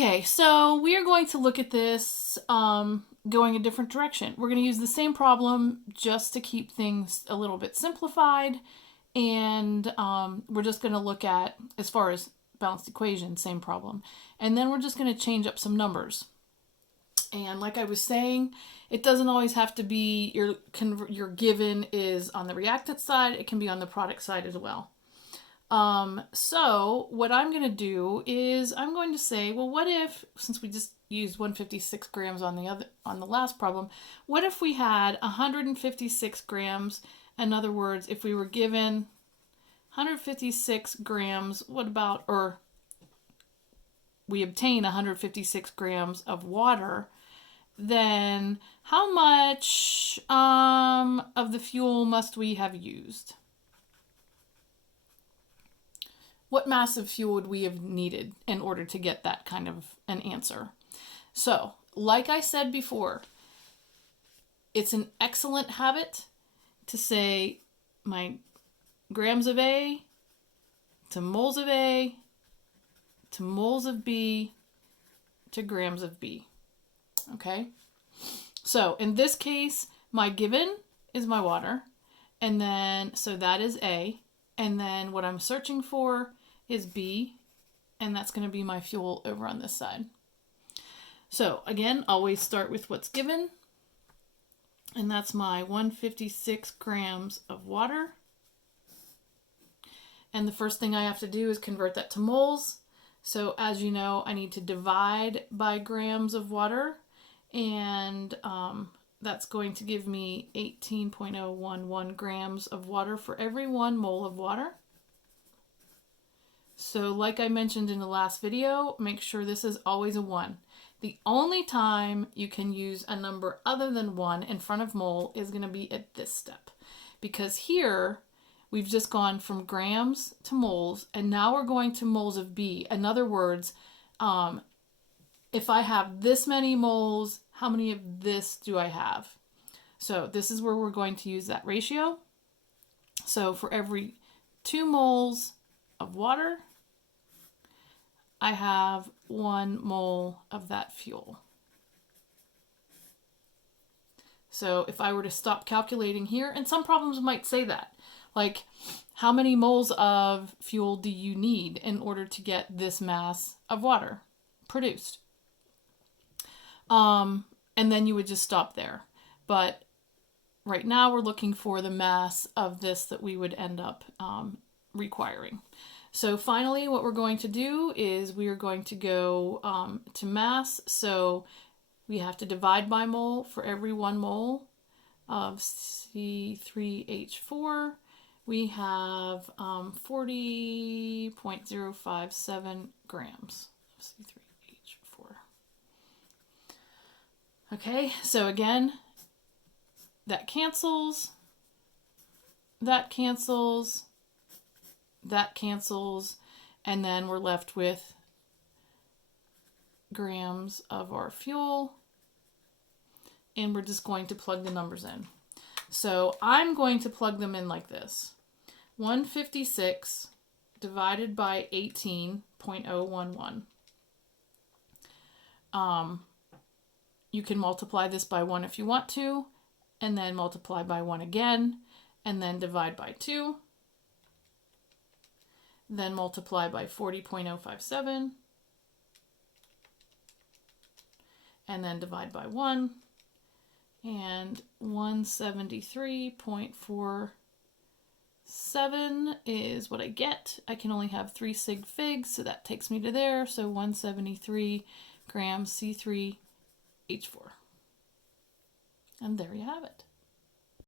Okay, so we are going to look at this going a different direction. We're going to use the same problem just to keep things a little bit simplified. And we're just going to look at, as far as balanced equation, same problem. And then we're just going to change up some numbers. And like I was saying, it doesn't always have to be your given is on the reactant side. It can be on the product side as well. So what I'm going to do is I'm going to say, well, what if, since we just used 156 grams on the last problem, what if we had 156 grams? In other words, if we were given 156 grams, what about, or we obtain 156 grams of water, then how much of the fuel must we have used? What mass of fuel would we have needed in order to get that kind of an answer? So, like I said before, it's an excellent habit to say my grams of A to moles of A to moles of B to grams of B. Okay? So, in this case, my given is my water, and then, so that is A, and then what I'm searching for is B, and that's going to be my fuel over on this side. So again, always start with what's given, and that's my 156 grams of water. And the first thing I have to do is convert that to moles. So as you know, I need to divide by grams of water, and that's going to give me 18.011 grams of water for every 1 mole of water. So like I mentioned in the last video, make sure this is always a 1. The only time you can use a number other than 1 in front of mole is going to be at this step. Because here, we've just gone from grams to moles, and now we're going to moles of B. In other words, if I have this many moles, how many of this do I have? So this is where we're going to use that ratio. So for every 2 moles of water, I have 1 mole of that fuel. So if I were to stop calculating here, and some problems might say that, like how many moles of fuel do you need in order to get this mass of water produced? And then you would just stop there. But right now we're looking for the mass of this that we would end up requiring. So finally, what we're going to do is we are going to go to mass. So we have to divide by mole for every 1 mole of C3H4. We have 40.057 grams of C3H4. Okay, so again, that cancels, that cancels, that cancels, and then we're left with grams of our fuel, and we're just going to plug the numbers in. So I'm going to plug them in like this. 156 divided by 18.011. You can multiply this by 1 if you want to, and then multiply by 1 again, and then divide by 2. Then multiply by 40.057, and then divide by 1, and 173.47 is what I get. I can only have 3 sig figs, so that takes me to there, so 173 grams C3H4. And there you have it.